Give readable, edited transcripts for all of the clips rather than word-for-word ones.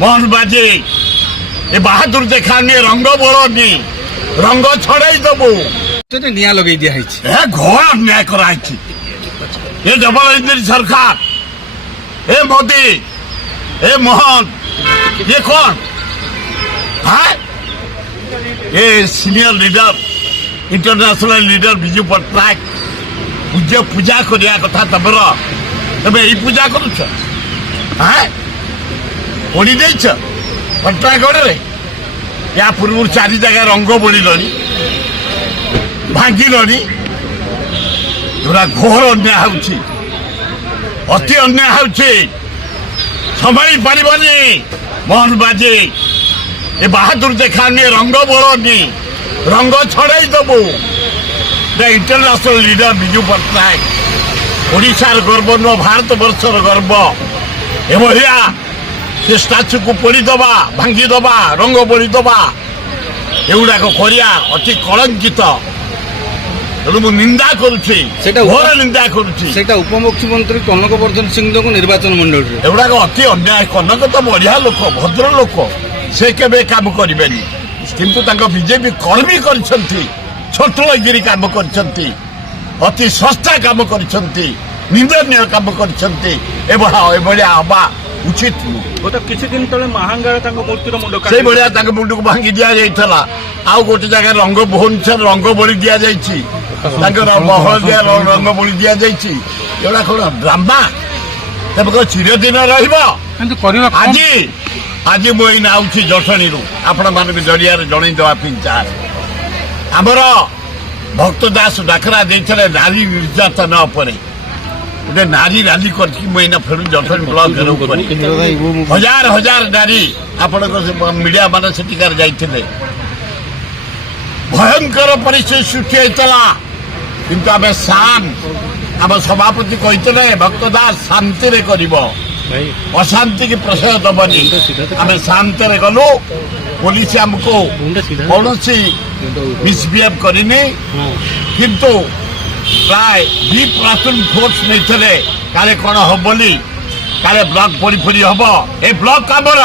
मोहनबाजी ए बहादुर देखानी रंग बोलनी रंग छड़ाई दबु निया लगे दिया घोर अन्याय कराई ये डबल इंजिन सरकार ए मोदी ए मोहन ये कौन है ये senior leader international leader Biju Patnaik पूजा पूजा करिया कथा तबर तबे ई पूजा करूछ हैं ओडी देछ पट्टनायक रे या पूर्व 4 जगह रंग बोलिलनी भांगिलनी जोरा घोर अन्याय होउछि अति अन्याय होउछि समय पारिबनी मोहनबाजी ए बहादुर देखानी रंग बोलनी रंग छड़ाई दबु इंटरनेशनल लीडर विजु पट्टनायक ओडिशार गर्व नुह भारत वर्षर गर्व एभलिया से स्टाच्यू को पोड़ीदबा भांगीदबा रंग बोलीदबा एगुड़ाक करिया अति कलंकित तेणु निंदा करुच्ची घोर निंदा करुच्ची उपमुख्यमंत्री कनक वर्धन सिंह को निर्वाचन मंडल एगुड़ाक अति अन्याय कनक तो बढ़िया लोक भद्र लोक से केबे काम करेनि किंतु बीजेपी कर्मी कर छोटगिरी काम कर अति सस्ता काम कर निंदनीय काम कर हवा उचित गत किसी दिन तले महांगार मूर्तिर मुंड से भाया मुंड को भांगी दि जाइला आउ गोटे जगह रंग भुवनेश्वर रंग बोली दि जाइए महलदिया रंग बोली दि जाइए एगुड़ा कौन ड्रामा तब चिरदिन आज आज मुझे आऊँगी जटणी आपण मान जरिया जनईदेवा चार आमर भक्त दास डाकरा देते नारी निर्यातन गोटे नारी रैली करना फेर जटणी ब्लॉक हजार हजार नारी आपण मीडिया मान सेठिकार जाइए भयंकर परिस्थिति सृष्टि होता किंतु आम शांत आम सभापति कहते भक्त दास शांति कर अशांति की प्रश्रय दबनी आम शांति गलु पुलिस आमको कौन मिसबिहेव करनी किंतु प्राय 2 प्लाटून फोर्स नहीं काले कौन हम बोली काले ब्लॉक पोड़ी फोड़ी हम ए ब्लॉक आमर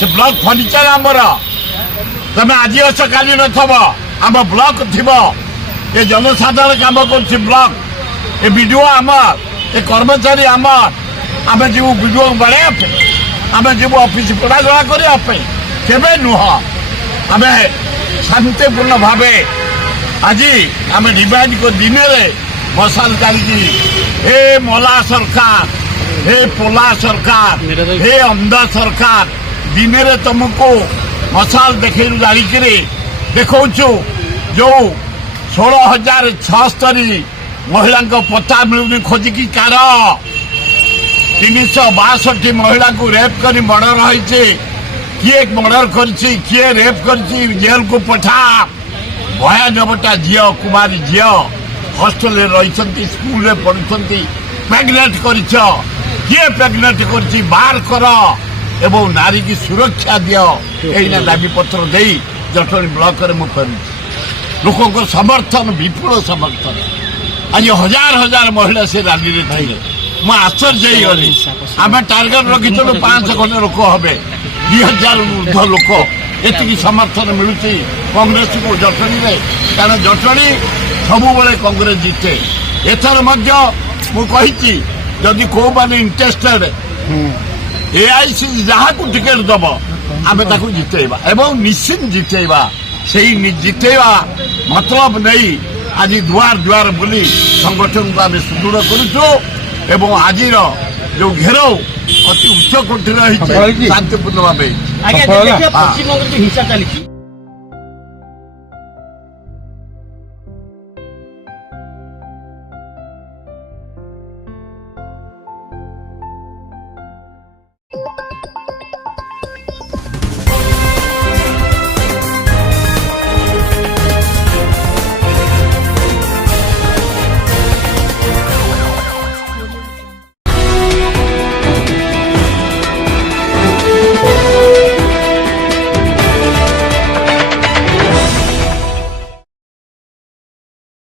से ब्लॉक फर्निचर आमर तमें आज अस काली नथब आम ब्लॉक थी ये जनसाधारण काम कर ब्लॉक ए बीडीओ आमर ए कर्मचारी आमर आम जीव बीडीओ बढ़ाई आम जीव ऑफिस पढ़ाजड़ा करने केवे नुह आम शांतिपूर्ण भाव आज आम डिवाइड को दिन में मशाल डाली हे मला सरकार हे पोला सरकार हे अंधा सरकार दिन में तुमको मशाल देखे जाड़ी देखु जो 16,670 महिला पता मिलूनी खोजिकी कार 362 महिला को रेप कर मर्डर होइछे किए मर्डर करछि किए रेप करछि जेल को पठा 92टा झील कुमारी झील हॉस्टल रही स्कूल पढ़ुंट प्रेगनेंट कर किए प्रेगनेंट कर बाहर कर एवं नारी की सुरक्षा दियो यही दाबी पत्र दे जटणी ब्लॉक में कर लोक समर्थन विपुल समर्थन आज हजार हजार महिला से रैली थे मु आश्चर्य गली आम टार्गेट रखिलु 500 खंड लोक हे 2000 ऊर्ध लोक ये समर्थन मिलूँ कांग्रेस को जटणी में कारण जटणी सबु कांग्रेस जीते एथर मुझे जदि कौ मैंने इंटरेस्टेड एआईसी जहाँ को टिकेट दब आम जितेबा एवं निश्चित जितेबा से जितेबा मतलब नहीं आज दुआर दुआर बुली संगठन को आम सुदृढ़ करुचु आज जो घेराव अति उच्च कोटि शांतिपूर्ण भाव पश्चिम हिंसा चली